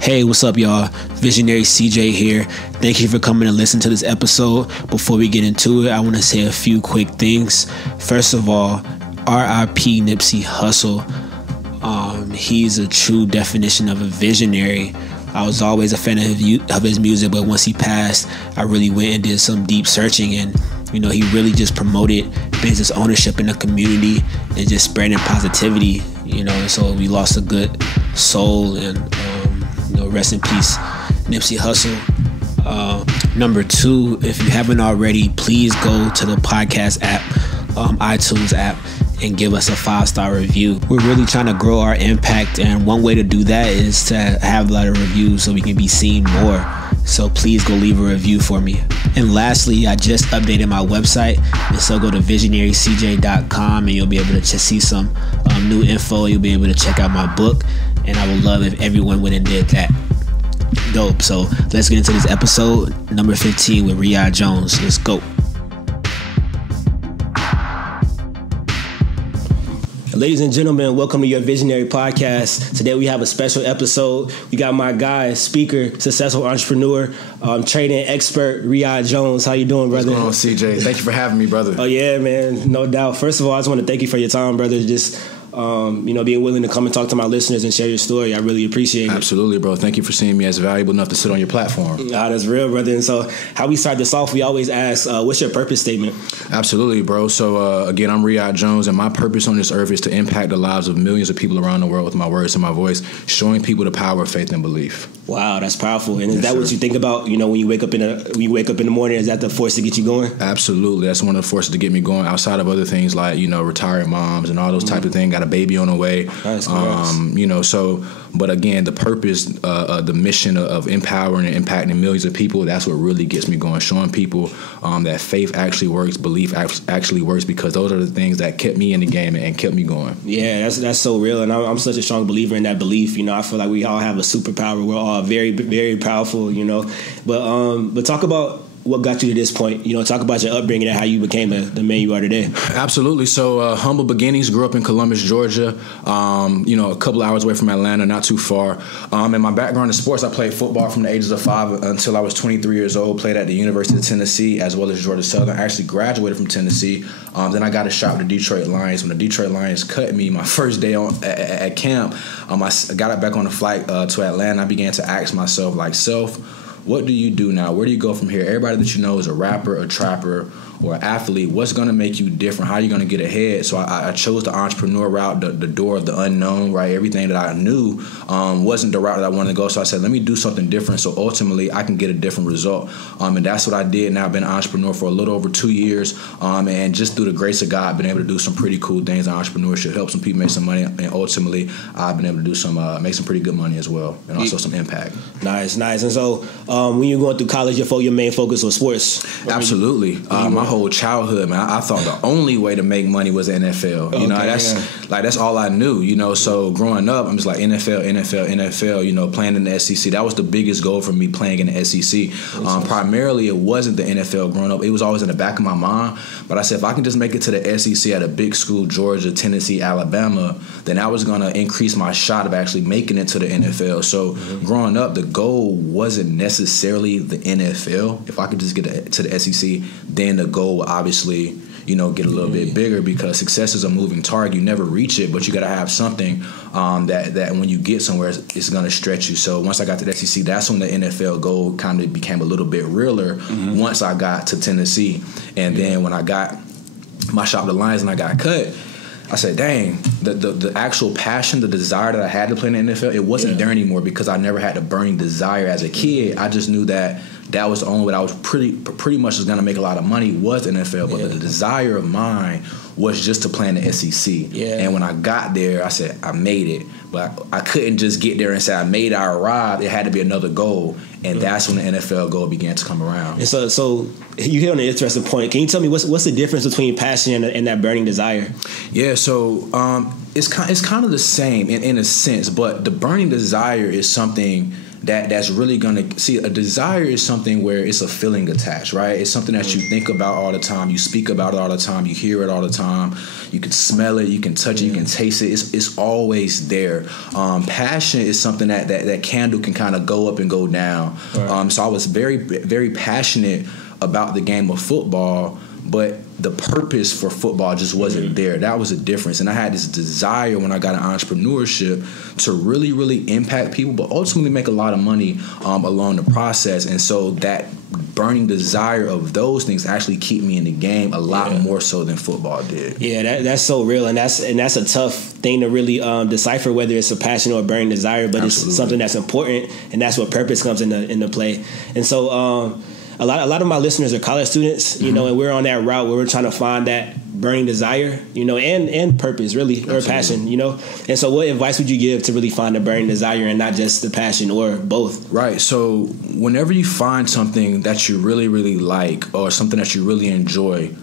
Hey, what's up, y'all? Visionary CJ here. Thank you for coming to listen to this episode. Before we get into it, I want to say a few quick things. First of all, RIP Nipsey Hussle. He's a true definition of a visionary. I was always a fan of his music, but once he passed, I really went and did some deep searching, and he really just promoted business ownership in the community and just spreading positivity. So we lost a good soul, and rest in peace, Nipsey Hussle. Number two, if you haven't already, please go to the podcast app, iTunes app, and give us a 5-star review. We're really trying to grow our impact, and one way to do that is to have a lot of reviews so we can be seen more. So please go leave a review for me. And lastly, I just updated my website, and so go to visionarycj.com and you'll be able to just see some new info. You'll be able to check out my book, and I would love if everyone went and did that. Dope. So let's get into this episode, number 15 with Riyahd Jones. Let's go. Ladies and gentlemen, welcome to your Visionary Podcast. Today we have a special episode. We got my guy, speaker, successful entrepreneur, trading expert, Riyahd Jones. How you doing, brother? What's going on, CJ? Thank you for having me, brother. Oh, yeah, man. No doubt. First of all, I just want to thank you for your time, brother. Just being willing to come and talk to my listeners and share your story. I really appreciate it. Absolutely, bro. Thank you for seeing me as valuable enough to sit on your platform. That's real, brother. And so how we start this off, we always ask, what's your purpose statement? Absolutely, bro. So, again, I'm Riyahd Jones, and my purpose on this earth is to impact the lives of millions of people around the world with my words and my voice, showing people the power of faith and belief. Wow, that's powerful. And is that what you think about, when you wake up in the morning? Is that the force to get you going? Absolutely. That's one of the forces to get me going, outside of other things like, retiring moms and all those type of things. Got a baby on the way. Nice, but again, the purpose, the mission of empowering and impacting millions of people, that's what really gets me going, showing people that faith actually works, belief actually works, because those are the things that kept me in the game and kept me going. Yeah, that's so real. And I'm such a strong believer in that belief. I feel like we all have a superpower. We're all very, very powerful, But talk about what got you to this point. Talk about your upbringing and how you became the man you are today. Absolutely. So humble beginnings. Grew up in Columbus, Georgia. A couple hours away from Atlanta, not too far. And my background in sports, I played football from the ages of 5 until I was 23 years old. Played at the University of Tennessee as well as Georgia Southern. I actually graduated from Tennessee. Then I got a shot with the Detroit Lions. When the Detroit Lions cut me, my first day at camp, I got back on the flight to Atlanta. I began to ask myself, what do you do now? Where do you go from here? Everybody that you know is a rapper, a trapper, or an athlete. What's going to make you different? How are you going to get ahead? So I chose the entrepreneur route, the door of the unknown, right? Everything that I knew wasn't the route that I wanted to go. So I said, let me do something different so ultimately I can get a different result. And that's what I did. Now I've been an entrepreneur for a little over 2 years. And just through the grace of God, I've been able to do some pretty cool things in entrepreneurship, help some people make some money. And ultimately, I've been able to do make some pretty good money as well. And also some impact. Nice. And so when you're going through college, your main focus was sports? Absolutely. My whole childhood, man, I thought the only way to make money was the NFL. That's all I knew. So growing up, I'm just like NFL. Playing in the SEC. That was the biggest goal for me, playing in the SEC. Primarily, it wasn't the NFL growing up. It was always in the back of my mind. But I said, if I can just make it to the SEC at a big school, Georgia, Tennessee, Alabama, then I was going to increase my shot of actually making it to the NFL. So growing up, the goal wasn't necessarily the NFL. If I could just get to the SEC, then the goal would obviously, get a little bit bigger, because success is a moving target. You never reach it, but you got to have something that when you get somewhere, it's going to stretch you. So once I got to the SEC, that's when the NFL goal kind of became a little bit realer once I got to Tennessee. And then when I got my shot with the Lions and I got cut, I said, dang, the actual passion, the desire that I had to play in the NFL, it wasn't there anymore, because I never had the burning desire as a kid. I just knew that was the only way I was pretty much was going to make a lot of money was the NFL. But the desire of mine was just to play in the SEC. Yeah. And when I got there, I said, I made it. But I couldn't just get there and say I made it, I arrived. It had to be another goal. And that's when the NFL goal began to come around. And so you hit on an interesting point. Can you tell me what's the difference between passion and that burning desire? Yeah, so it's kind of the same in a sense, but the burning desire is something that's really gonna see. A desire is something where it's a feeling attached, right? It's something that you think about all the time, you speak about it all the time, you hear it all the time, you can smell it, you can touch it, you can taste it. It's always there. Passion is something that candle can kind of go up and go down. Right. So I was very, very passionate about the game of football, but the purpose for football just wasn't there. That was a difference. And I had this desire when I got in entrepreneurship to really, really impact people, but ultimately make a lot of money along the process. And so that burning desire of those things actually keep me in the game a lot more so than football did. Yeah, that's so real. And that's a tough thing to really decipher, whether it's a passion or a burning desire, but It's something that's important, and that's what purpose comes into play. And so a lot of my listeners are college students, you know, and we're on that route where we're trying to find that burning desire, you know, and purpose, really, or passion, you know. And so what advice would you give to really find the burning desire and not just the passion, or both? Right. So whenever you find something that you really, really like, or something that you really enjoy,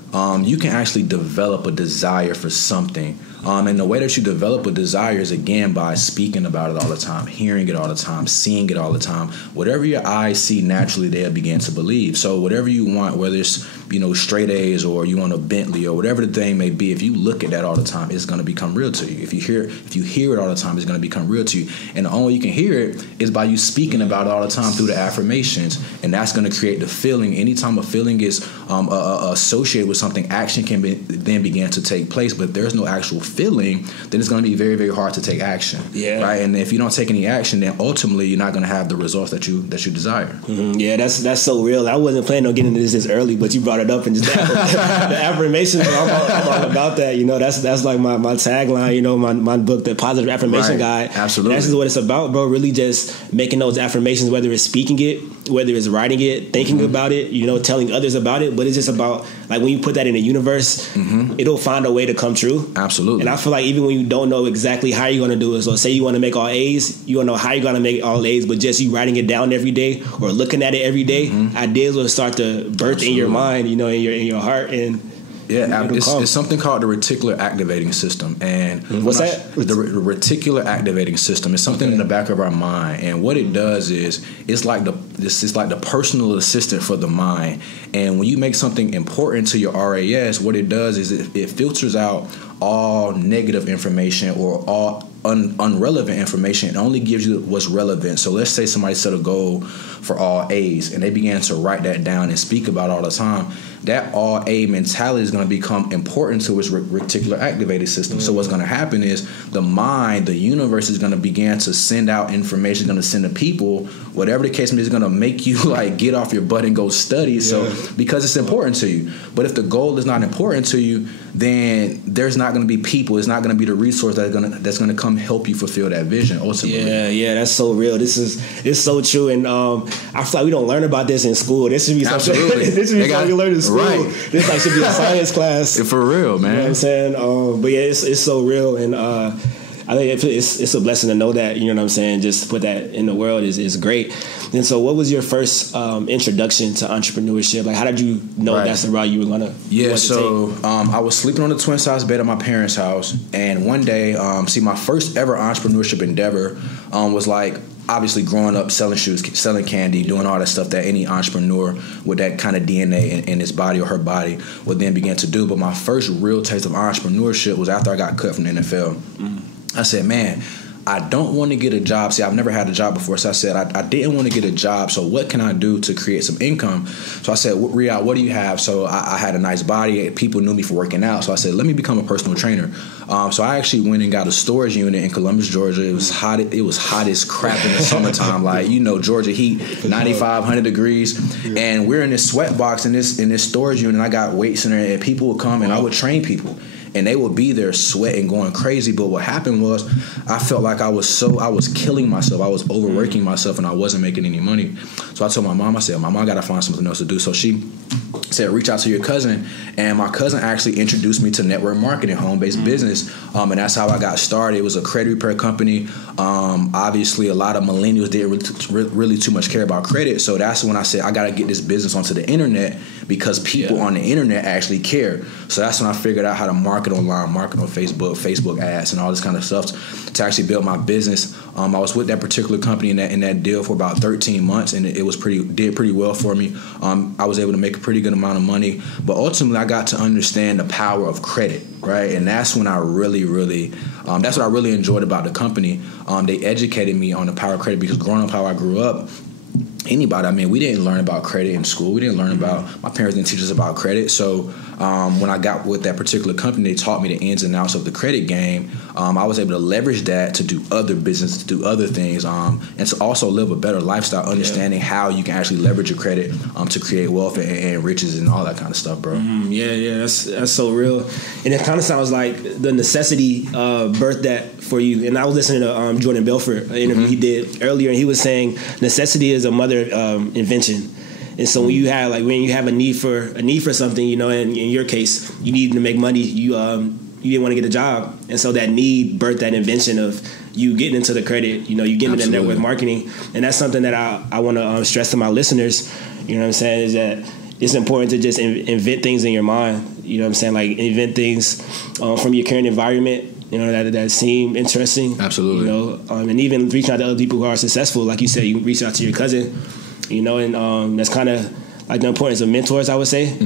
you can actually develop a desire for something. And the way that you develop a desire is, again, by speaking about it all the time, hearing it all the time, seeing it all the time. Whatever your eyes see, naturally, they'll begin to believe. So whatever you want, whether it's, you know, straight A's or you want a Bentley or whatever the thing may be, if you look at that all the time, it's going to become real to you. If you hear it all the time, it's going to become real to you. And the only way you can hear it is by you speaking about it all the time through the affirmations. And that's going to create the feeling. Anytime a feeling is associated with something, action can then begin to take place. But if there's no actual feeling, then it's going to be very, very hard to take action. Yeah. Right. And if you don't take any action, then ultimately you're not going to have the results that you desire. Mm-hmm. Yeah, that's so real. I wasn't planning on getting into this early, but you brought it up, and just the affirmations. I'm all about that. You know, that's like my tagline. You know, my book, The Positive Affirmation Guide. Absolutely. That's just what it's about, bro. Really, just making those affirmations, whether it's speaking it, whether it's writing it, thinking about it, you know, telling others about it. But it's just about, like, when you put that in the universe, it'll find a way to come true. Absolutely. And I feel like even when you don't know exactly how you're going to do it, so say you want to make all A's, you don't know how you're going to make all A's, but just you writing it down every day or looking at it every day, ideas will start to birth in your mind, you know, in your heart. And yeah, it's something called the reticular activating system. And what's that? The reticular activating system is something in the back of our mind, and what it does is it's like the personal assistant for the mind. And when you make something important to your RAS, what it does is it filters out all negative information or all unrelevant information. It only gives you what's relevant. So let's say somebody set a goal for all A's and they began to write that down and speak about it all the time. That all A mentality is going to become important to its reticular activated system. So what's going to happen is the mind, the universe is going to begin to send out information, going to send to people, whatever the case may be, is going to make you like get off your butt and go study. So because it's important to you. But if the goal is not important to you, then there's not going to be people. It's not going to be the resource that's going to come help you fulfill that vision ultimately. Yeah, that's so real. It's so true. And I feel like we don't learn about this in school. This should be something. This should be something you learn in school. Right. This like should be a science class. For real, man. You know what I'm saying? But yeah, it's so real. And I think it's a blessing to know that, you know what I'm saying? Just to put that in the world is great. And so what was your first introduction to entrepreneurship? Like, how did you know that's the route you were going to take? I was sleeping on the twin size bed at my parents' house. And one day, my first ever entrepreneurship endeavor was like, obviously growing up selling shoes, selling candy, doing all that stuff that any entrepreneur with that kind of DNA in his body or her body would then begin to do. But my first real taste of entrepreneurship was after I got cut from the NFL. I said, man, I don't want to get a job. See, I've never had a job before. So I said, I didn't want to get a job. So what can I do to create some income? So I said, Riyahd, what do you have? So I had a nice body. People knew me for working out. So I said, let me become a personal trainer. So I actually went and got a storage unit in Columbus, Georgia. It was hot. It was hot as crap in the summertime. Like, you know, Georgia heat, 95, degrees. And we're in this sweat box in this storage unit. And I got weights in there, and people would come and I would train people. And they would be there sweating, going crazy. But what happened was I felt like I was killing myself. I was overworking myself, and I wasn't making any money. So I told my mom, I said, Mom, I got to find something else to do. So she said, reach out to your cousin. And my cousin actually introduced me to network marketing, home-based business. And that's how I got started. It was a credit repair company. Obviously, a lot of millennials didn't really too much care about credit. So that's when I said, I got to get this business onto the internet because people on the internet actually care. So that's when I figured out how to market online, market on Facebook ads, and all this kind of stuff to actually build my business I was with that particular company in that deal for about 13 months, and it was did pretty well for me. I was able to make a pretty good amount of money, but ultimately I got to understand the power of credit, right? And that's when I really that's what I really enjoyed about the company. They educated me on the power of credit, because growing up how I grew up, we didn't learn about credit in school. We didn't learn about, my parents didn't teach us about credit. So when I got with that particular company, they taught me the ins and outs of the credit game. I was able to leverage that to do other business, to do other things, and to also live a better lifestyle, understanding how you can actually leverage your credit to create wealth and riches and all that kind of stuff, bro. That's so real. And it kind of sounds like the necessity birthed that for you. And I was listening to Jordan Belfort, an interview he did earlier, and he was saying necessity is a mother of invention. And so when you have a need for something, in your case, you need to make money, you didn't want to get a job, and so that need birthed that invention of you getting into the credit, you getting into network marketing. And that's something that I want to stress to my listeners, what I'm saying, is that it's important to just invent things in your mind, what I'm saying, like invent things from your current environment, that seem interesting. Absolutely. And even reaching out to other people who are successful. Like you said, you reach out to your cousin, and that's kind of like the importance of mentors, I would say.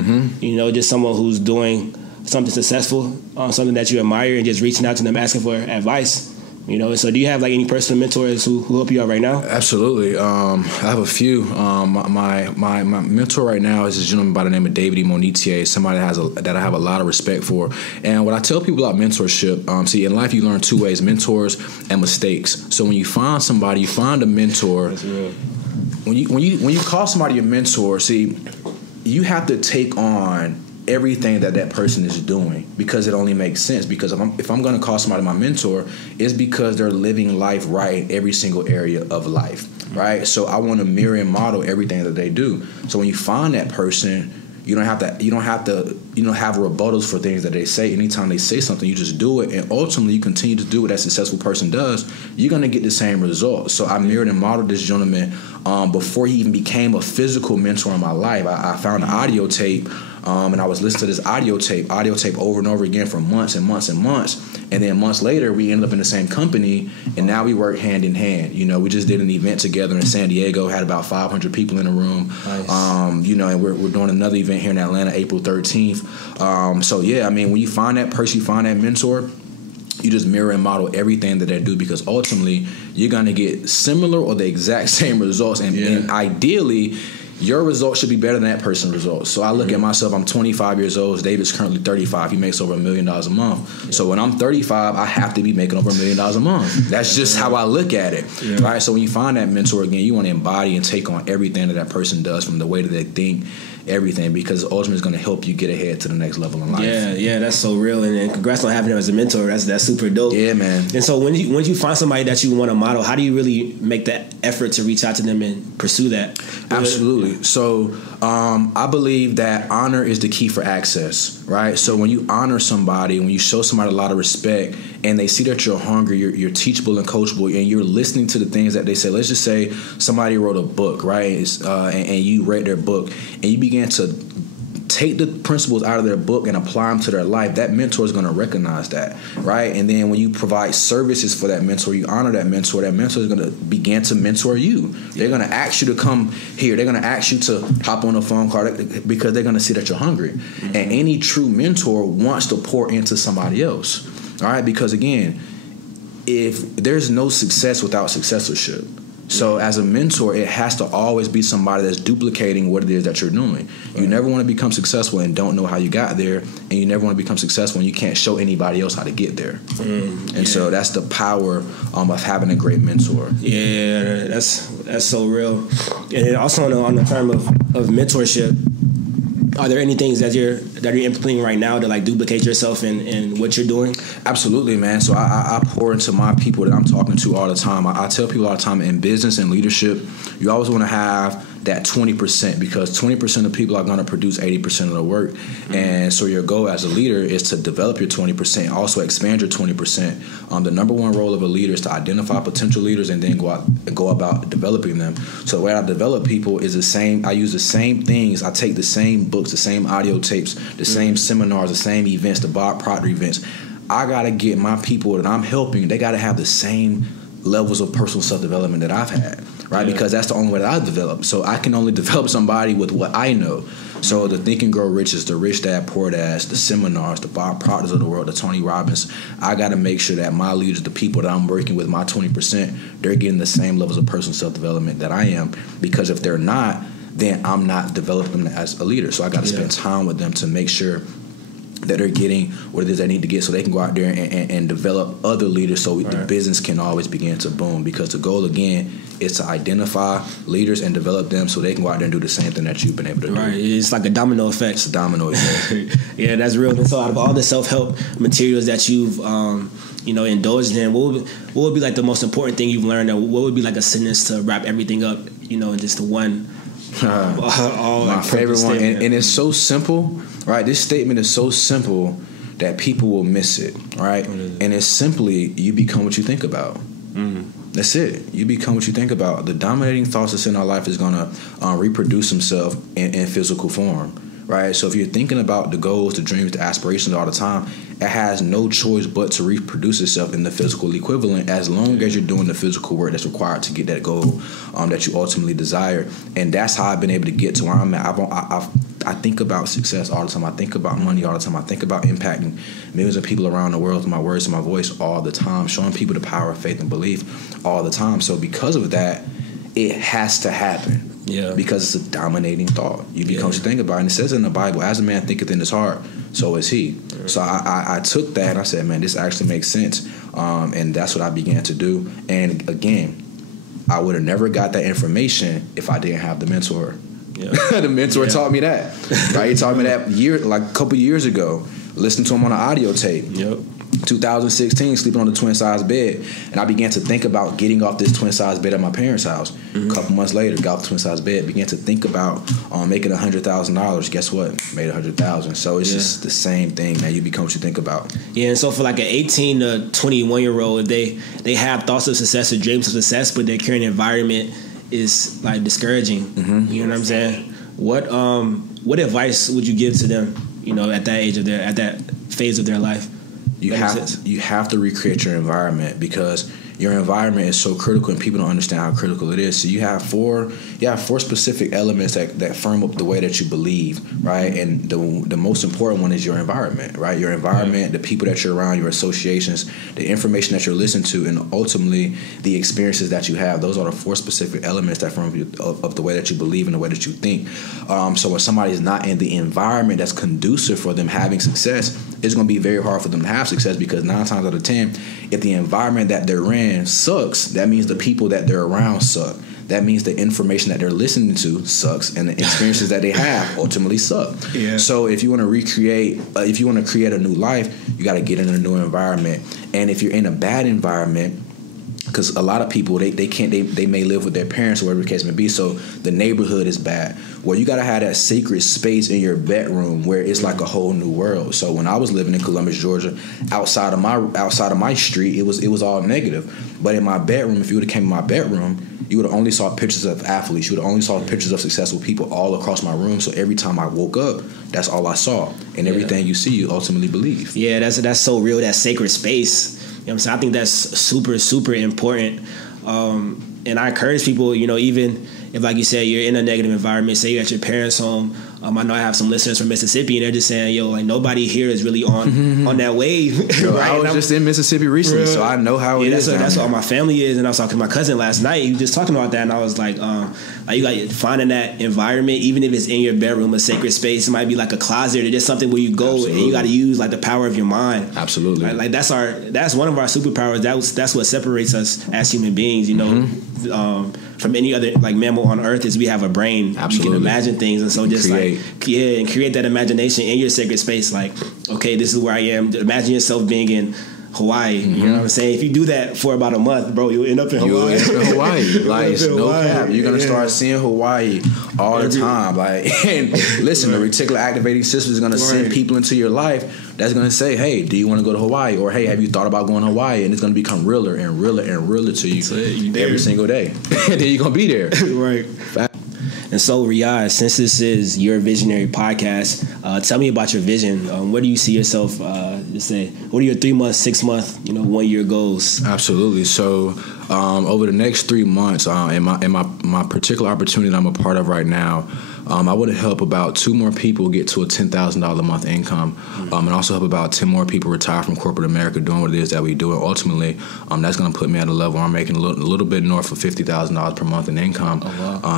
Just someone who's doing something successful, something that you admire, and just reaching out to them, asking for advice. So do you have like any personal mentors who help you out right now? Absolutely. I have a few. My mentor right now is a gentleman by the name of David E. Monetier, somebody that I have a lot of respect for. And what I tell people about mentorship, in life you learn two ways: mentors and mistakes. So when you find somebody, you find a mentor. That's real. When you call somebody a mentor, you have to take on everything that person is doing, because it only makes sense. Because if I'm going to call somebody my mentor, it's because they're living life right in every single area of life, right? So I want to mirror and model everything that they do. So when you find that person, you don't have to have rebuttals for things that they say. Anytime they say something, you just do it, and ultimately you continue to do what that successful person does. You're going to get the same results. So I mirrored and modeled this gentleman before he even became a physical mentor in my life. I found an audio tape. And I was listening to this audio tape over and over again for months and months and months. And then months later, we ended up in the same company, and now we work hand in hand. We just did an event together in San Diego, had about 500 people in the room. Nice. And we're doing another event here in Atlanta, April 13th. When you find that person, you find that mentor, you just mirror and model everything that they do, because ultimately you're going to get similar or the exact same results. And ideally, your results should be better than that person's results. So I look at myself, I'm 25 years old. David's currently 35. He makes over $1 million a month. Yeah. So when I'm 35, I have to be making over $1 million a month. That's just how I look at it. Yeah. Right? So when you find that mentor, again, you want to embody and take on everything that person does, from the way that they think, everything, because ultimately it's going to help you get ahead to the next level in life. Yeah, that's so real, and congrats on having him as a mentor. That's super dope. Yeah, man. And so when you find somebody that you want to model, how do you really make that effort to reach out to them and pursue that? Absolutely. So I believe that honor is the key for access, right? So when you honor somebody, when you show somebody a lot of respect, and they see that you're hungry, you're teachable and coachable, and you're listening to the things that they say. Let's just say somebody wrote a book, right? And you read their book, and you began to take the principles out of their book and apply them to their life. That mentor is going to recognize that, right? And then when you provide services for that mentor, you honor that mentor is going to begin to mentor you. They're going to ask you to come here. They're going to ask you to hop on a phone call, because they're going to see that you're hungry. Mm-hmm. And any true mentor wants to pour into somebody else. All right, because again, if there's no success without successorship. So as a mentor, it has to always be somebody that's duplicating what it is that you're doing. Right. You never want to become successful and don't know how you got there, and you never want to become successful and you can't show anybody else how to get there. So that's the power of having a great mentor. Yeah, that's so real. And also on the term of mentorship, are there any things that you're implementing right now to like duplicate yourself in what you're doing? Absolutely, man. So I pour into my people that I'm talking to all the time. I tell people all the time, in business and leadership, you always want to have that 20%, because 20% of people are going to produce 80% of the work. Mm-hmm. And so your goal as a leader is to develop your 20%, also expand your 20%. The number one role of a leader is to identify potential leaders and then go about developing them. So the way I develop people is the same. I use the same things. I take the same books, the same audio tapes, the same seminars, the same events, the Bob Proctor events. I got to get my people that I'm helping, they got to have the same levels of personal self-development that I've had, right? Yeah. Because that's the only way that I've developed. So I can only develop somebody with what I know. So the Think and Grow Rich is the Rich Dad Poor Dads, the seminars, the Bob Proctors of the world, the Tony Robbins. I got to make sure that my leaders, the people that I'm working with, my 20%, they're getting the same levels of personal self-development that I am. Because if they're not, then I'm not developing them as a leader. So I got to spend time with them to make sure that they're getting what it is they need to get so they can go out there and develop other leaders so the business can always begin to boom. Because the goal, again, is to identify leaders and develop them so they can go out there and do the same thing that you've been able to do. Right. It's like a domino effect. It's a domino effect. Yeah, that's real. So out of all the self-help materials that you've indulged in, what would be like the most important thing you've learned, and what would be like a sentence to wrap everything up, in just the one my favorite one, and it's so simple, right? This statement is so simple that people will miss it, right? And it's simply, you become what you think about. That's it. You become what you think about. The dominating thoughts that's in our life is going to reproduce themselves in physical form, right? So if you're thinking about the goals, the dreams, the aspirations all the time, it has no choice but to reproduce itself in the physical equivalent, as long as you're doing the physical work that's required to get that goal that you ultimately desire. And that's how I've been able to get to where I'm at. I think about success all the time. I think about money all the time. I think about impacting millions of people around the world with my words and my voice all the time, showing people the power of faith and belief all the time. So because of that, it has to happen. Yeah. Because it's a dominating thought. You become what you think about it. And it says in the Bible, as a man thinketh in his heart, so is he. Right. So I took that and I said, man, this actually makes sense. And that's what I began to do. And again, I would have never got that information if I didn't have the mentor. Yeah. The mentor taught me that. Right? He taught me that a couple years ago. Listened to him on an audio tape. Yep. 2016, sleeping on the twin-size bed, and I began to think about getting off this twin-size bed at my parents' house. A couple months later, got off the twin-size bed, began to think about making $100,000. Guess what? Made $100,000. So it's just the same thing, man. You become what you think about. Yeah, and so for like an 18 to 21-year-old, if they have thoughts of success or dreams of success, but their current environment is like discouraging. You know what I'm saying? What advice would you give to them? At that age at that phase of their life. You have to recreate your environment, because your environment is so critical and people don't understand how critical it is. So you have four specific elements that firm up the way that you believe, right? And the most important one is your environment, right? Your environment, the people that you're around, your associations, the information that you're listening to, and ultimately the experiences that you have. Those are the four specific elements that form of the way that you believe and the way that you think. So when somebody is not in the environment that's conducive for them having success, it's going to be very hard for them to have success, because 9 times out of 10, if the environment that they're in sucks, that means the people that they're around suck. That means the information that they're listening to sucks, and the experiences that they have ultimately suck. Yeah. So if you want to create a new life, you got to get in a new environment. And if you're in a bad environment, because a lot of people they may live with their parents or whatever the case may be, so the neighborhood is bad. Well, you gotta have that sacred space in your bedroom where it's like a whole new world. So when I was living in Columbus, Georgia, outside of my street, it was all negative. But in my bedroom, if you would have came in my bedroom, you would have only saw pictures of athletes. You would have only saw pictures of successful people all across my room. So every time I woke up, that's all I saw. And everything you see, you ultimately believe. Yeah, that's so real. That sacred space. You know what I'm saying? I think that's super, super important. And I encourage people, even if, like you said, you're in a negative environment, say you're at your parents' home. I know I have some listeners from Mississippi, and they're just saying, nobody here is really on that wave. Right? I was just in Mississippi recently, so I know how it is. That's what all my family is. And I was talking to my cousin last night. He was just talking about that, and I was like, you got finding that environment, even if it's in your bedroom, a sacred space. It might be like a closet or just something where you go and you got to use like the power of your mind. Absolutely. Right? Like that's one of our superpowers. That's what separates us as human beings. From any other like mammal on Earth is we have a brain. Absolutely. We can imagine things, and so just create that imagination in your sacred space. Like, okay, this is where I am. Imagine yourself being in Hawaii. You know what I'm saying? If you do that for about a month, bro, you'll end up in Hawaii. You'll end up in Hawaii. Like, no cap. You're gonna start seeing Hawaii all the time. Like, and listen, the reticular activating system is gonna send people into your life that's gonna say, "Hey, do you want to go to Hawaii?" Or, "Hey, have you thought about going to Hawaii?" And it's gonna become realer and realer and realer to you every single day. And then you're gonna be there. Right. And so, Riyahd, since this is your visionary podcast, tell me about your vision. Where do you see yourself? What are your 3 month, 6 month, 1 year goals? Absolutely. So, Over the next 3 months, in my particular opportunity that I'm a part of right now, I want to help about 2 more people get to a $10,000 a month income, and also help about 10 more people retire from corporate America doing what it is that we do. And ultimately, that's going to put me at a level where I'm making a little bit north of $50,000 per month in income. Oh, wow.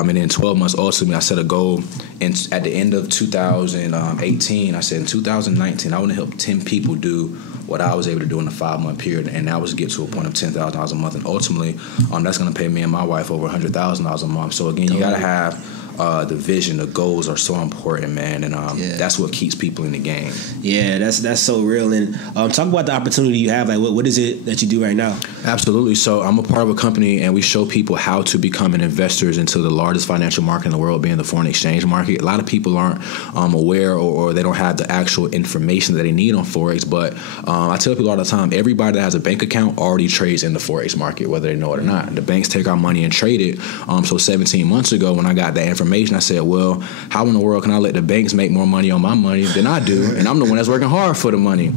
And in 12 months, ultimately, I set a goal. And at the end of 2018, I said in 2019, I want to help 10 people do what I was able to do in a 5-month period, and that was to get to a point of $10,000 a month. And ultimately, that's going to pay me and my wife over $100,000 a month. So again, you got to have the vision, the goals are so important, man, and that's what keeps people in the game. Yeah, that's so real. And talk about the opportunity you have. Like, what is it that you do right now? Absolutely. So I'm a part of a company, and we show people how to become an investors into the largest financial market in the world, being the foreign exchange market. A lot of people aren't aware, or they don't have the actual information that they need on Forex. But I tell people all the time, everybody that has a bank account already trades in the Forex market, whether they know it or not. The banks take our money and trade it. So 17 months ago, when I got that information, I said, well, how in the world can I let the banks make more money on my money than I do? And I'm the one that's working hard for the money.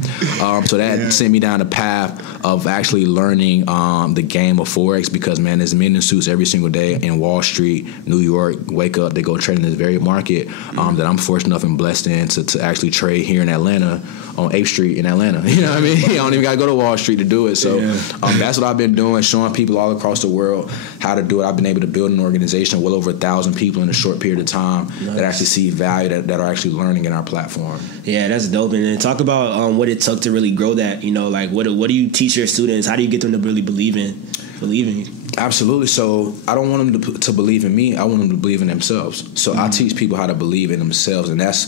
So that sent me down the path of actually learning the game of Forex, because, man, there's men in suits every single day in Wall Street, New York, wake up, they go trade in this very market that I'm fortunate enough and blessed in to actually trade here in Atlanta on 8th Street in Atlanta. You know what I mean? I don't even got to go to Wall Street to do it. So that's what I've been doing, showing people all across the world how to do it. I've been able to build an organization, well over 1,000 people in a short period of time that actually see value, that are actually learning in our platform. Yeah, that's dope. And talk about what it took to really grow that. You know, like what do you teach your students? How do you get them to really believe in you? Absolutely. So I don't want them to believe in me. I want them to believe in themselves. So I teach people how to believe in themselves, and that's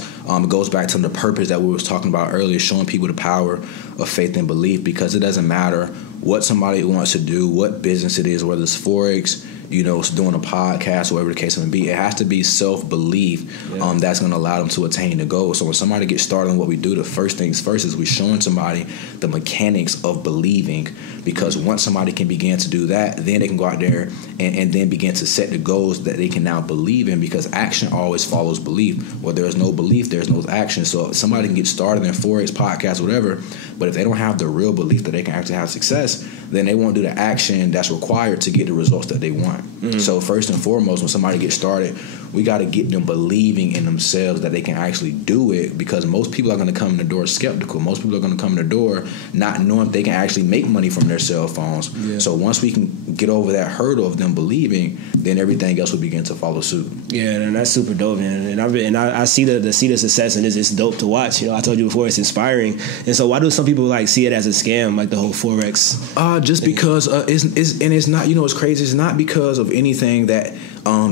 goes back to the purpose that we was talking about earlier, showing people the power of faith and belief, because it doesn't matter what somebody wants to do, what business it is, whether it's Forex, doing a podcast, whatever the case may be. It has to be self-belief that's going to allow them to attain the goal. So when somebody gets started on what we do, the first things first is we're showing somebody the mechanics of believing, because once somebody can begin to do that, then they can go out there and then begin to set the goals that they can now believe in, because action always follows belief. Where there's no belief, there's no action. So if somebody can get started in Forex, podcast, whatever, but if they don't have the real belief that they can actually have success, then they won't do the action that's required to get the results that they want. So first and foremost, when somebody gets started, we got to get them believing in themselves that they can actually do it, because most people are going to come in the door skeptical. Most people are going to come in the door not knowing if they can actually make money from their cell phones. Yeah. So once we can get over that hurdle of them believing, then everything else will begin to follow suit. Yeah, and that's super dope, man. And I see the success, and it's dope to watch. I told you before, it's inspiring. And so why do some people see it as a scam, like the whole Forex? Just thing? Because it's not, it's crazy. It's not because of anything that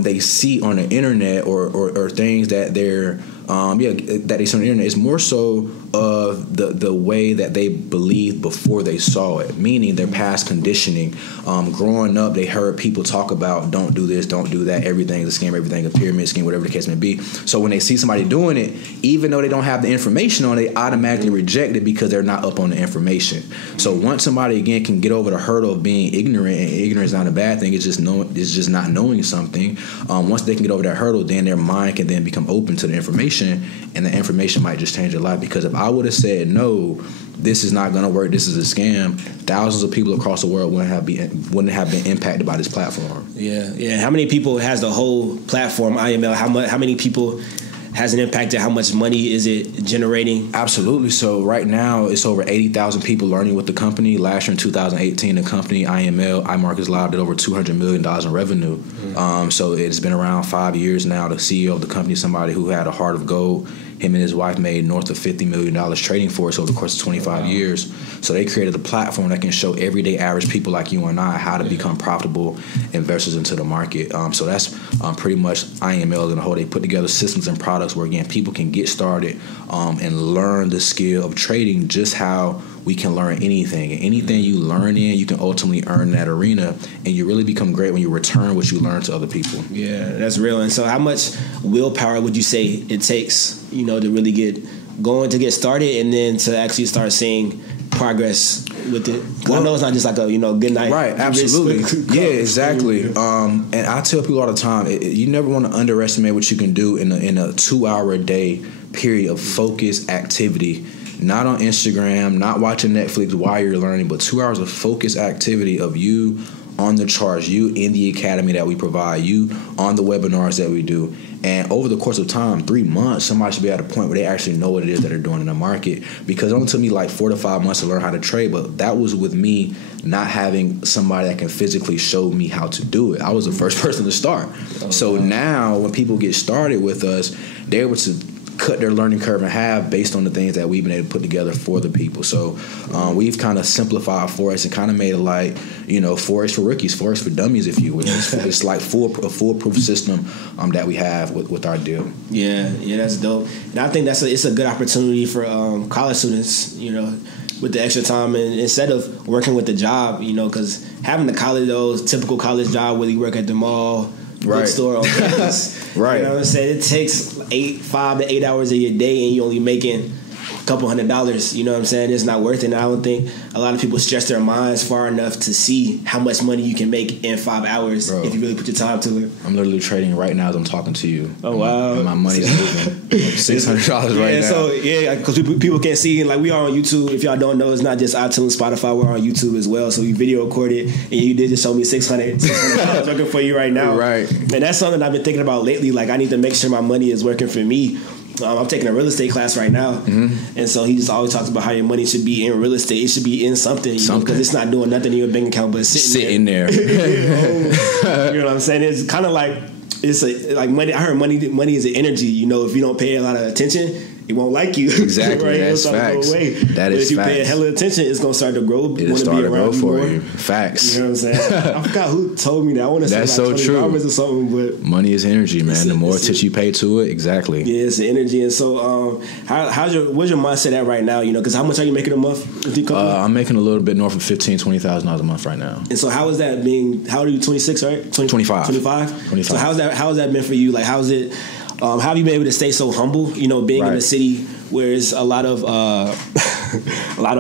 they see on the internet or things that they're that they see on the internet. It's more so of the way that they believed before they saw it, meaning their past conditioning. Growing up, they heard people talk about don't do this, don't do that, everything's a scam, everything's a pyramid scheme, whatever the case may be. So when they see somebody doing it, even though they don't have the information on it, they automatically reject it because they're not up on the information. So once somebody again can get over the hurdle of being ignorant, and ignorance is not a bad thing, it's just not knowing something. Once they can get over that hurdle, then their mind can then become open to the information, and the information might just change their life. Because if I would have said no, this is not going to work, this is a scam, thousands of people across the world wouldn't have been impacted by this platform. Yeah. How many people has the whole platform IML? How many people has it impacted? How much money is it generating? Absolutely. So right now, it's over 80,000 people learning with the company. Last year in 2018, the company IML, iMarkets Live, did over $200 million in revenue. Mm-hmm. So it's been around 5 years now. The CEO of the company is somebody who had a heart of gold. Him and his wife made north of $50 million trading for us over the course of 25 years. So they created a platform that can show everyday average people like you and I how to become profitable investors into the market. So that's pretty much IML in the whole. They put together systems and products where, again, people can get started and learn the skill of trading, just how we can learn anything. And anything you learn in, you can ultimately earn in that arena. And you really become great when you return what you learn to other people. Yeah, that's real. And so how much willpower would you say it takes, to really get going, to get started, and then to actually start seeing progress with it? Well, I know it's not just like a, good night. Right, absolutely. Yeah, exactly. And I tell people all the time, you never want to underestimate what you can do in a 2 hour a day period of focused activity. not on Instagram, not watching Netflix while you're learning, but 2 hours of focused activity of you on the charts, you in the academy that we provide, you on the webinars that we do. And over the course of time, 3 months, somebody should be at a point where they actually know what it is that they're doing in the market. Because it only took me like 4 to 5 months to learn how to trade, but that was with me not having somebody that can physically show me how to do it. I was the first person to start. So now when people get started with us, they're able to cut their learning curve in half based on the things that we've been able to put together for the people. So we've kind of simplified Forex and kind of made it like, Forex for rookies, Forex for dummies, if you will. It's like a foolproof system that we have with our deal. Yeah, that's dope. And I think it's a good opportunity for college students, with the extra time, and instead of working with the job, because having the typical college job where you work at the mall, bookstore on campus. Right. You know what I'm saying? It takes 5 to 8 hours of your day, and you're only making a couple $100. You know what I'm saying? It's not worth it. And I don't think a lot of people stretch their minds far enough to see how much money you can make in 5 hours if you really put your time to it. I'm literally trading right now as I'm talking to you. Oh, wow. And my money's moving $600 right now. So, because people can't see. Like, we are on YouTube. If y'all don't know, it's not just iTunes, Spotify. We're on YouTube as well. So we video recorded, and you did just show me $600 working for you right now. Right. And that's something I've been thinking about lately. Like, I need to make sure my money is working for me. I'm taking a real estate class right now, and so he just always talks about how your money should be in real estate. It should be in something, because it's not doing nothing in your bank account but sitting there. You know what I'm saying? It's kind of like like money. I heard money is an energy. If you don't pay a lot of attention, it won't like you. Exactly. Right? That's facts. Go away. That is if you facts. pay a hell of attention, it's gonna start to grow. It'll start to grow for more. you. Facts. You know what I'm saying? I forgot who told me that. I want to say that's like so true. Or something, but money is energy, man. The more attention you pay to it, exactly. Yeah, it's the energy. And so, where's your mindset at right now? Because how much are you making a month with your company? I'm making a little bit north of $15,000-$20,000 a month right now. And so, how is that being? How old are you? 26, right? 25. 25. So how has that been for you? Like, how's it? How have you been able to stay so humble? Being in the city where it's a lot of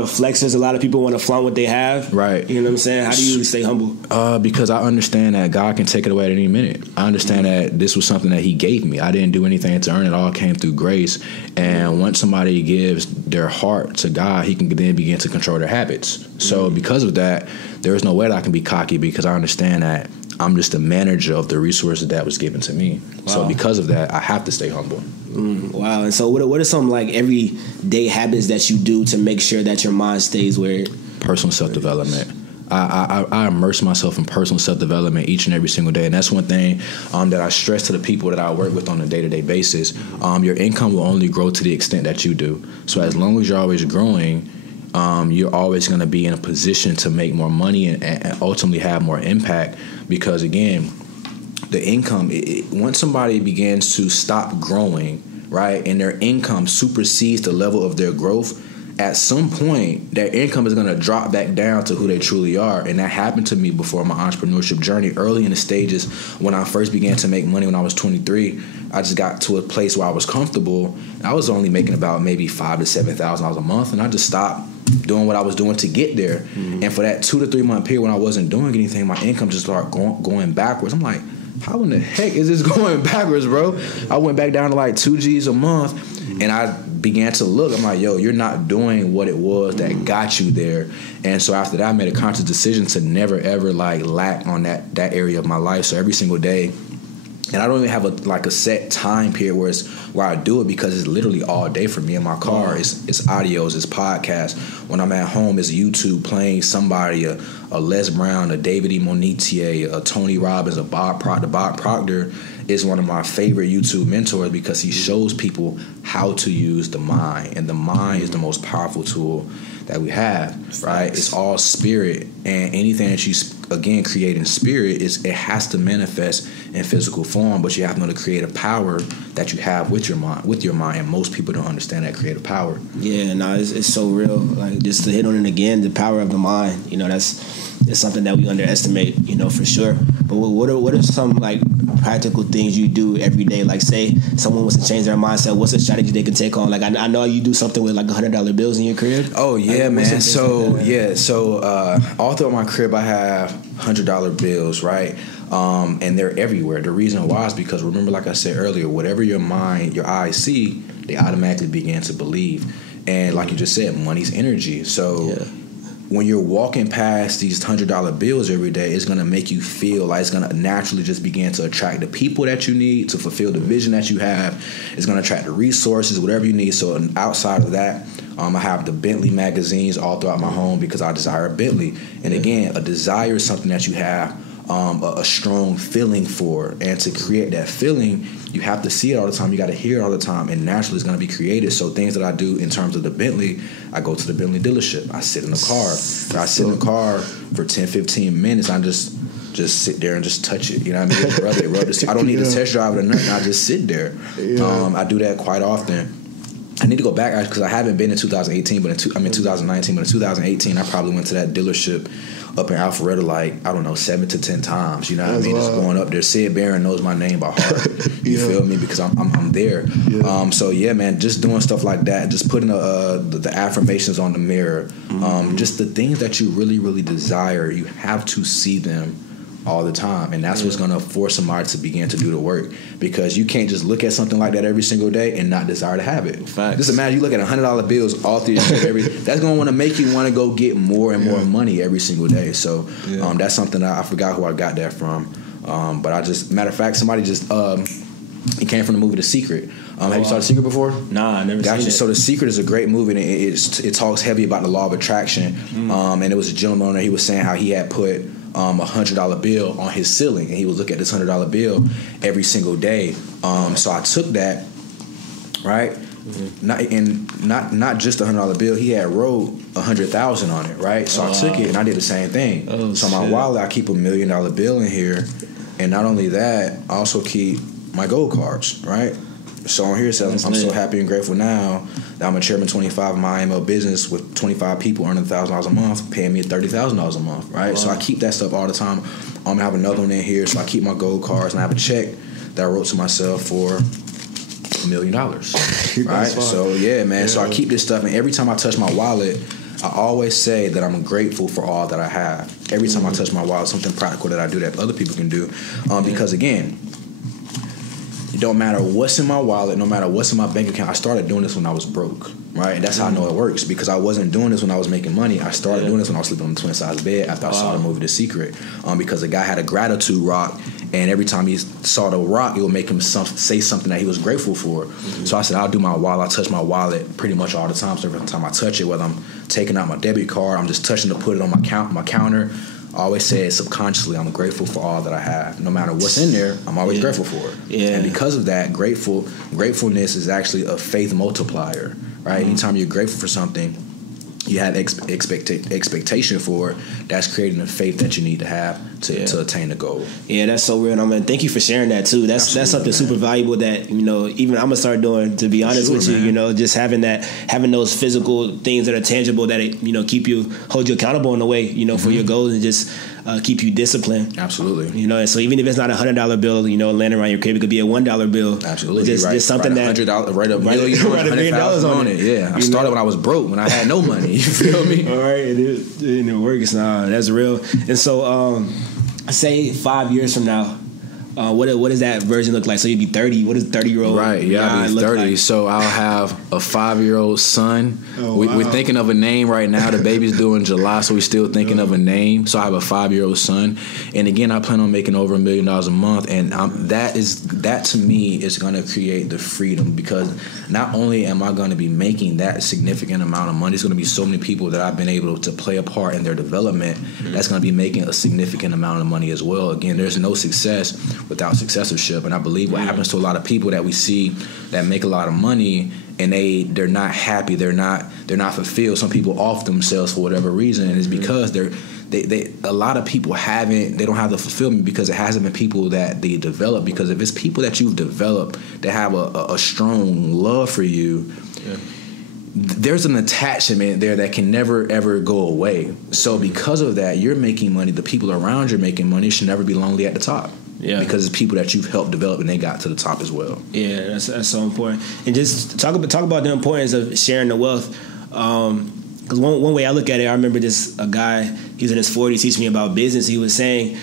flexers, a lot of people want to flaunt what they have. Right. You know what I'm saying? How do you stay humble? Because I understand that God can take it away at any minute. I understand that this was something that He gave me. I didn't do anything to earn it. All came through grace. And once somebody gives their heart to God, He can then begin to control their habits. So because of that, there is no way that I can be cocky, because I understand that I'm just the manager of the resources that was given to me. Wow. So because of that, I have to stay humble. Wow. And so what are some like everyday habits that you do to make sure that your mind stays where personal self-development. I immerse myself in personal self-development each and every single day. And that's one thing that I stress to the people that I work with on a day-to-day basis. Your income will only grow to the extent that you do. So as long as you're always growing, you're always going to be in a position to make more money and ultimately have more impact. Because again, the income, once somebody begins to stop growing, right, and their income supersedes the level of their growth, at some point, their income is going to drop back down to who they truly are. And that happened to me before my entrepreneurship journey. Early in the stages, when I first began to make money when I was 23, I just got to a place where I was comfortable. I was only making about maybe $5,000 to $7,000 a month, and I just stopped doing what I was doing to get there. And for that 2 to 3 month period when I wasn't doing anything, my income just started going backwards. I'm like, how in the heck is this going backwards, bro? I went back down to like 2 G's a month, and I began to look. I'm like, yo, you're not doing what it was that got you there. And so after that, I made a conscious decision to never, ever like lack on that area of my life. So every single day, and I don't even have a set time period where I do it, because it's literally all day for me in my car. It's audios, it's podcasts. When I'm at home, it's YouTube playing somebody, a Les Brown, a David E. Monetier, a Tony Robbins, a Bob Proctor. Bob Proctor is one of my favorite YouTube mentors, because he shows people how to use the mind. And the mind is the most powerful tool that we have, right? It's all spirit, and anything that you again create in spirit it has to manifest in physical form. But you have to know the creative power that you have with your mind, and most people don't understand that creative power. Yeah, no, it's so real. Like, just to hit on it again, the power of the mind. It's something that we underestimate, for sure. But what are some like practical things you do every day? Like, say someone wants to change their mindset, what's a strategy they can take on? Like, I know you do something with like $100 bills in your crib. Oh yeah, like, man. So all throughout my crib, I have $100 bills, right? And they're everywhere. The reason why is because, remember, like I said earlier, whatever your eyes see, they automatically begin to believe. And like you just said, money's energy. So when you're walking past these $100 bills every day, it's going to make you feel like it's going to naturally just begin to attract the people that you need to fulfill the vision that you have. It's going to attract the resources, whatever you need. So outside of that, I have the Bentley magazines all throughout my home because I desire a Bentley. And again, a desire is something that you have a strong feeling for. And to create that feeling, you have to see it all the time. You got to hear it all the time. And naturally, it's going to be created. So things that I do in terms of the Bentley, I go to the Bentley dealership. I sit in the car. I sit in the car for 10, 15 minutes. I just sit there and just touch it. You know what I mean? I don't need to test drive it or nothing. I just sit there. I do that quite often. I need to go back because I haven't been in 2018, but in 2019. But in 2018, I probably went to that dealership up in Alpharetta like, I don't know, 7 to 10 times. You know what I mean? Just going up there. Sid Barron knows my name by heart. You feel me? Because I'm there. So yeah, man, just doing stuff like that, just putting the affirmations on the mirror, just the things that you really, really desire. You have to see them all the time, and that's what's going to force somebody to begin to do the work, because you can't just look at something like that every single day and not desire to have it. Facts. Just imagine you look at $100 bills all through your day. That's going to want to make you want to go get more and more money every single day. So that's something I forgot who I got that from, but I just, matter of fact, somebody just it came from the movie The Secret. Have you saw The Secret before? Nah, I never seen it. So The Secret is a great movie, and it talks heavy about the law of attraction. And it was a gentleman on there. He was saying how he had put $100 bill on his ceiling, and he would look at this $100 bill every single day. So I took that, right? Not just a $100 bill. He had wrote 100,000 on it, right? So I took it and I did the same thing. So my wallet, I keep $1 million bill in here, and not only that, I also keep my gold cards, right? So on here it says, I'm so happy and grateful now that I'm a chairman 25 of my IML business with 25 people earning $1,000 a month, paying me $30,000 a month, right? So I keep that stuff all the time. I'm gonna have another one in here, so I keep my gold cards, and I have a check that I wrote to myself for $1 million, right? So yeah, man. So I keep this stuff, and every time I touch my wallet, I always say that I'm grateful for all that I have. Every time I touch my wallet, something practical that I do that other people can do, because again, it don't matter what's in my wallet, no matter what's in my bank account. I started doing this when I was broke, right? And that's how I know it works, because I wasn't doing this when I was making money. I started doing this when I was sleeping on the twin size bed after I saw the movie The Secret, because a guy had a gratitude rock, and every time he saw the rock, it would make him say something that he was grateful for. So I said, I'll do my wallet. I touch my wallet pretty much all the time. So every time I touch it, whether I'm taking out my debit card, I'm just touching to put it on my counter, I always say it subconsciously, I'm grateful for all that I have. No matter what's in there, I'm always grateful for it. Yeah. And because of that, gratefulness is actually a faith multiplier, right? Anytime you're grateful for something, you have expectation for it. That's creating the faith that you need to have to attain the goal. Yeah, that's so real. And thank you for sharing that too. That's something super valuable that, even I'm gonna start doing, to be honest with you, man. Just having those physical things that are tangible that hold you accountable in a way, for your goals, and just keep you disciplined. Absolutely. And so even if it's not a $100 bill, landing around your crib, it could be a $1 bill. Absolutely. Just something that $100, write a million, $100,000 on it. Yeah. I started when I was broke, when I had no money. You feel me? All right. It works. Nah, that's real. And so, say 5 years from now, what does that version look like? So you'd be 30. What does 30-year-old? Right, I'll be 30. Like? So I'll have a 5-year-old son. Oh, wow. We're thinking of a name right now. The baby's due in July, so we're still thinking of a name. So I have a 5-year-old son, and again, I plan on making over $1 million a month. And that to me is going to create the freedom, because not only am I going to be making that significant amount of money, there's going to be so many people that I've been able to play a part in their development. That's going to be making a significant amount of money as well. Again, there's no success without successorship, and I believe what happens to a lot of people that we see that make a lot of money, and they're not happy, they're not fulfilled. Some people off themselves for whatever reason, and it's because a lot of people they don't have the fulfillment because it hasn't been people that they develop. Because if it's people that you've developed that have a strong love for you, there's an attachment there that can never ever go away. So because of that, you're making money, the people around you are making money, should never be lonely at the top. Yeah, because it's people that you've helped develop and they got to the top as well. Yeah, that's so important. And just talk about the importance of sharing the wealth. Because one way I look at it, I remember a guy, he was in his 40s, teaching me about business. He was saying,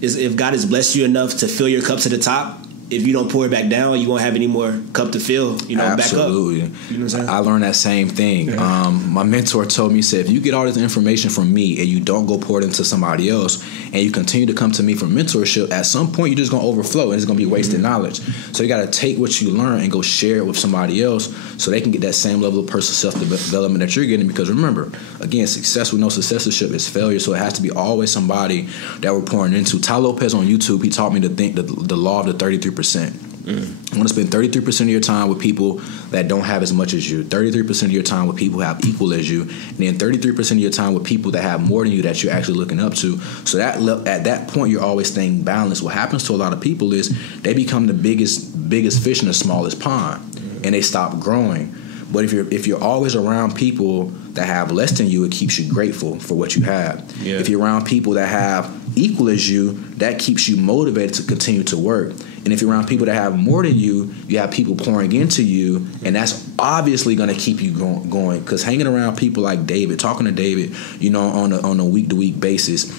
if God has blessed you enough to fill your cup to the top, if you don't pour it back down, you won't have any more cup to fill, Absolutely. back up. You know what I'm saying? I learned that same thing. Yeah. My mentor told me, he said, if you get all this information from me and you don't go pour it into somebody else and you continue to come to me for mentorship, at some point you're just going to overflow and it's going to be wasted knowledge. So you got to take what you learn and go share it with somebody else so they can get that same level of personal self-development that you're getting. Because remember, again, success with no successorship is failure. So it has to be always somebody that we're pouring into. Ty Lopez on YouTube, he taught me to think the law of the 33%. You want to spend 33% of your time with people that don't have as much as you, 33% of your time with people who have equal as you, and then 33% of your time with people that have more than you that you're actually looking up to. So that at that point, you're always staying balanced. What happens to a lot of people is they become the biggest fish in the smallest pond, and they stop growing. But if you're always around people that have less than you, it keeps you grateful for what you have. Yeah. If you're around people that have equal as you, that keeps you motivated to continue to work. And if you're around people that have more than you, you have people pouring into you, and that's obviously going to keep you going. Because hanging around people like David, talking to David, on a week-to-week basis.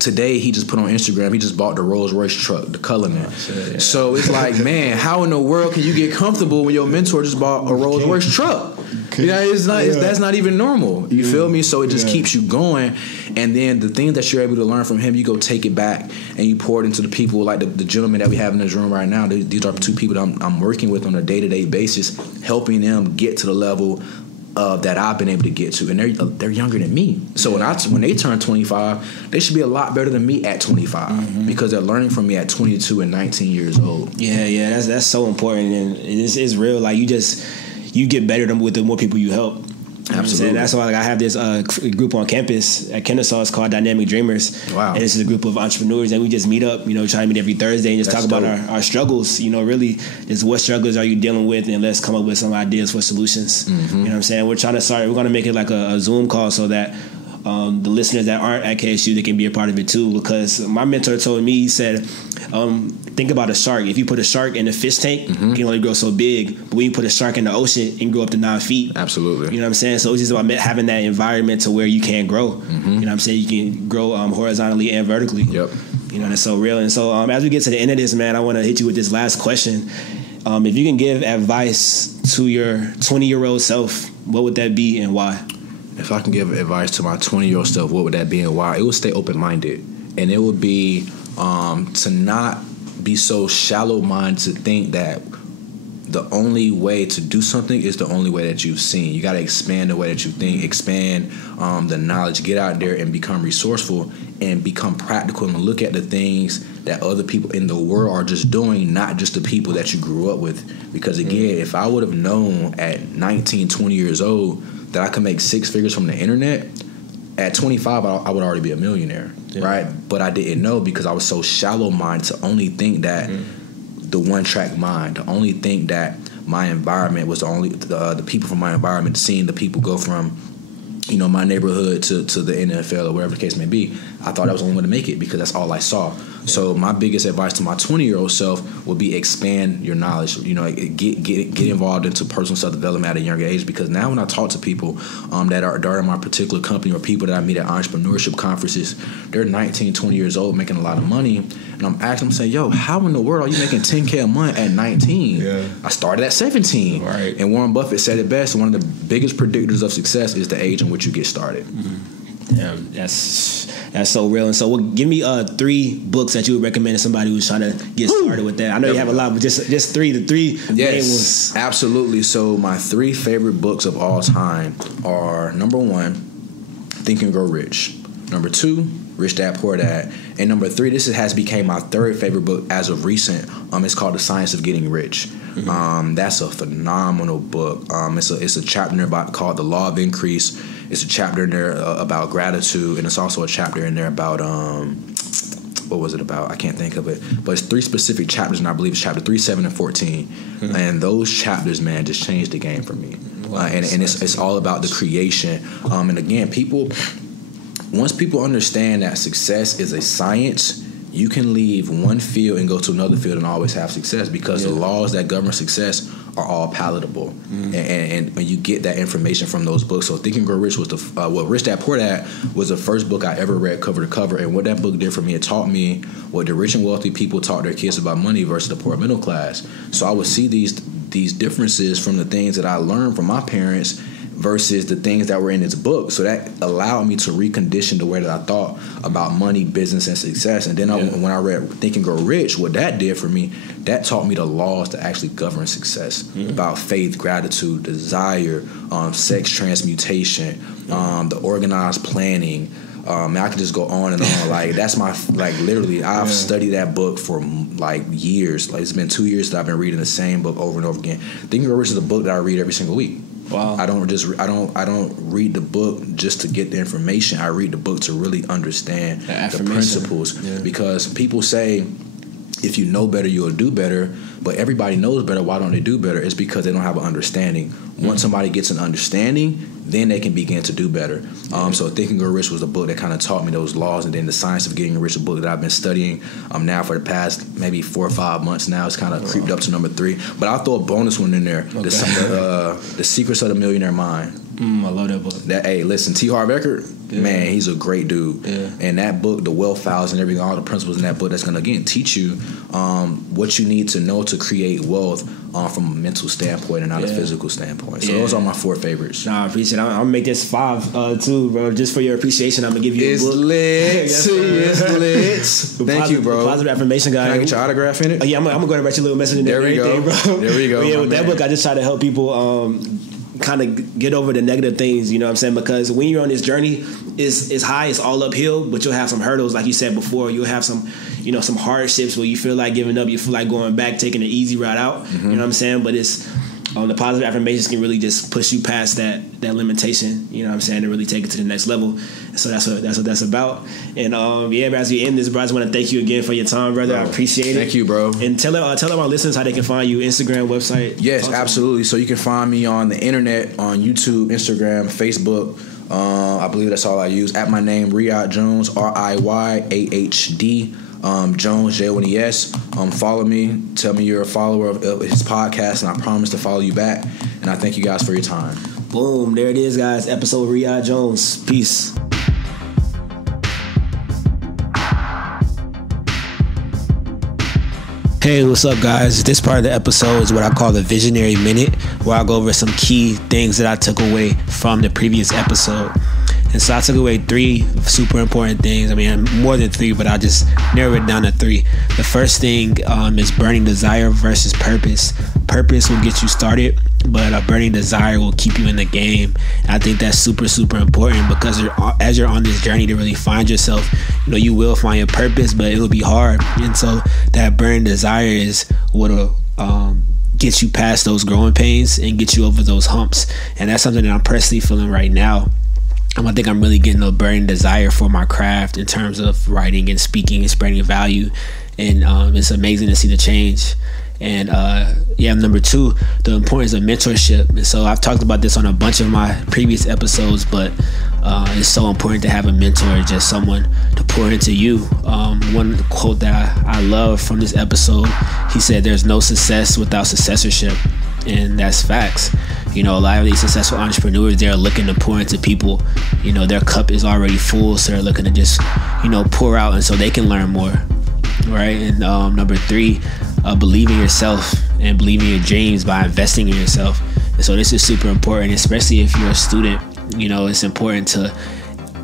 Today, he just put on Instagram, he just bought the Rolls Royce truck, the Cullinan. Yeah. So it's like, man, how in the world can you get comfortable when your mentor just bought a Rolls Royce truck? That's not even normal. You feel me? So it just keeps you going. And then the thing that you're able to learn from him, you go take it back and you pour it into the people like the gentleman that we have in this room right now. These are two people that I'm working with on a day-to-day basis, helping them get to the level that I've been able to get to, and they're younger than me. So when they turn 25, they should be a lot better than me at 25 because they're learning from me at 22 and 19 years old. Yeah, that's so important, and it's real. Like you get better with the more people you help. Absolutely. That's why I have this group on campus at Kennesaw. It's called Dynamic Dreamers. Wow. And this is a group of entrepreneurs that we just meet up, try to meet every Thursday and just talk about our struggles. Really, just what struggles are you dealing with, and let's come up with some ideas for solutions. You know what I'm saying? We're going to make it like a Zoom call so that the listeners that aren't at KSU, they can be a part of it too. Because my mentor told me, he said, think about a shark. If you put a shark in a fish tank, it can only grow so big. But when you put a shark in the ocean, it can grow up to 9 feet. Absolutely. You know what I'm saying? So it's just about having that environment to where you can grow. You know what I'm saying? You can grow horizontally and vertically. Yep. That's so real. And so as we get to the end of this, man, I want to hit you with this last question. If you can give advice to your 20-year-old self, what would that be and why? If I can give advice to my 20-year-old self, what would that be and why? It would stay open-minded. And it would be to not be so shallow-minded to think that the only way to do something is the only way that you've seen. You got to expand the way that you think, expand the knowledge, get out there and become resourceful and become practical and look at the things that other people in the world are just doing, not just the people that you grew up with. Because again, if I would have known at 19, 20 years old that I could make 6 figures from the internet, at 25, I would already be a millionaire, right? But I didn't know because I was so shallow-minded to only think that the one-track mind, to only think that my environment was the people from my environment, seeing the people go from, my neighborhood to the NFL or whatever the case may be. I thought I was the only one to make it because that's all I saw. So my biggest advice to my 20-year-old self would be expand your knowledge. Get involved into personal self-development at a younger age, because now when I talk to people that are in my particular company or people that I meet at entrepreneurship conferences, they're 19, 20 years old making a lot of money, and I'm asking them, saying, yo, how in the world are you making $10K a month at 19? Yeah. I started at 17. Right. And Warren Buffett said it best, one of the biggest predictors of success is the age in which you get started. Damn, that's so real. And so, give me 3 books that you would recommend to somebody who's trying to get started with that. I know you have a lot, but just 3. The 3 main ones. Absolutely. So my 3 favorite books of all time are: number 1, Think and Grow Rich; number 2, Rich Dad Poor Dad; and number 3, this has become my 3rd favorite book as of recent. It's called The Science of Getting Rich. That's a phenomenal book. It's a chapter in there called The Law of Increase. It's a chapter in there about gratitude, and it's also a chapter in there about what was it about? I can't think of it. But it's 3 specific chapters, and I believe it's chapter 3, 7, and 14. And those chapters, man, just changed the game for me. And it's all about the creation. And again, once people understand that success is a science, you can leave one field and go to another field and always have success, because the laws that govern success are all palatable, and when you get that information from those books. So Think and Grow Rich was Rich Dad Poor Dad was the first book I ever read cover to cover, and what that book did for me, it taught me what the rich and wealthy people taught their kids about money versus the poor middle class. So I would see these differences from the things that I learned from my parents versus the things that were in its book. So that allowed me to recondition the way that I thought about money, business, and success. And then when I read Think and Grow Rich, what that did for me, that taught me the laws to actually govern success, about faith, gratitude, desire, sex transmutation, the organized planning. I could just go on and on. Like, that's my, like, literally, I've studied that book for like years. Like, it's been 2 years that I've been reading the same book over and over again. Think and Grow Rich is a book that I read every single week. Wow. I don't read the book just to get the information. I read the book to really understand the principles. Yeah. Because people say, if you know better, you'll do better. But everybody knows better. Why don't they do better? It's because they don't have an understanding. Once somebody gets an understanding, then they can begin to do better. So Think and Grow Rich was a book that kind of taught me those laws. And then The Science of Getting Rich, a book that I've been studying now for the past maybe 4 or 5 months now. It's kind of creeped up to number 3. But I'll throw a bonus one in there. Okay. The Secrets of the Millionaire Mind. I love that book. Listen, T. Harv Eker, man, he's a great dude. Yeah. And that book, the wealth files and everything, all the principles in that book, that's going to, again, teach you what you need to know to create wealth from a mental standpoint and not a physical standpoint. So those are my 4 favorites. Nah, I appreciate it. I'm going to make this 5 too, bro. Just for your appreciation, I'm going to give you a book. It's lit. Thank you, bro. Positive affirmation guy. Can I get your autograph in it? Oh, yeah, I'm going to go and write you a little message in there. There we go. There we go. Yeah, with that book, I just try to help people kind of get over the negative things, you know what I'm saying? Because when you're on this journey, it's high, it's all uphill, but you'll have some hurdles, like you said before. You'll have some, some hardships where you feel like giving up, you feel like going back, taking an easy route out. You know what I'm saying? But it's the positive affirmations can really just push you past that limitation, you know what I'm saying, and really take it to the next level. And so that's what that's about. And as we end this, bro, I just want to thank you again for your time, brother. I appreciate it. Thank you, bro. And tell our listeners how they can find you, Instagram, website. Yes, absolutely. So you can find me on the internet, on YouTube, Instagram, Facebook. I believe that's all I use. At my name, Riyahd Jones, RIYAHD. Jones, Jones. Follow me. Tell me you're a follower of his podcast, and I promise to follow you back. And I thank you guys for your time. Boom. There it is, guys. Episode of Riyahd Jones. Peace. Hey, what's up, guys? This part of the episode is what I call the Visionary Minute, where I go over some key things that I took away from the previous episode. And so I took away 3 super important things. I mean, more than 3, but I'll just narrow it down to 3. The first thing is burning desire versus purpose. Purpose will get you started, but a burning desire will keep you in the game. And I think that's super, super important, because as you're on this journey to really find yourself, you will find your purpose, but it'll be hard. And so that burning desire is what'll get you past those growing pains and get you over those humps. And that's something that I'm personally feeling right now. I think I'm really getting a burning desire for my craft in terms of writing and speaking and spreading value. And it's amazing to see the change. And number 2, the importance of mentorship. And so I've talked about this on a bunch of my previous episodes, but it's so important to have a mentor, just someone to pour into you. One quote that I love from this episode, he said, "There's no success without successorship." And that's facts. A lot of these successful entrepreneurs, they're looking to pour into people. Their cup is already full, so they're looking to just, pour out, and so they can learn more, right? And number 3, believe in yourself and believe in your dreams by investing in yourself. And so this is super important, especially if you're a student. It's important to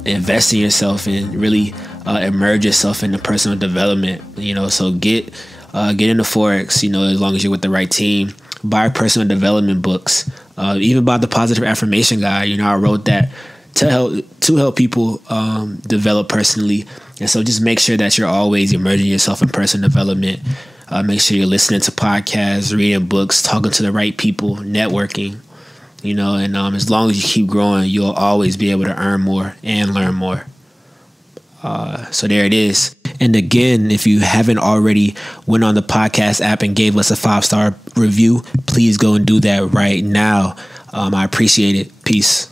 invest in yourself and really immerse yourself into personal development. So get into Forex. As long as you're with the right team. Buy personal development books. Even buy the Positive Affirmation Guide. I wrote that to help people develop personally. And so just make sure that you're always immersing yourself in personal development. Make sure you're listening to podcasts, reading books, talking to the right people, networking. And as long as you keep growing, you'll always be able to earn more and learn more. So there it is. And again, if you haven't already went on the podcast app and gave us a 5-star review, please go and do that right now. I appreciate it. Peace.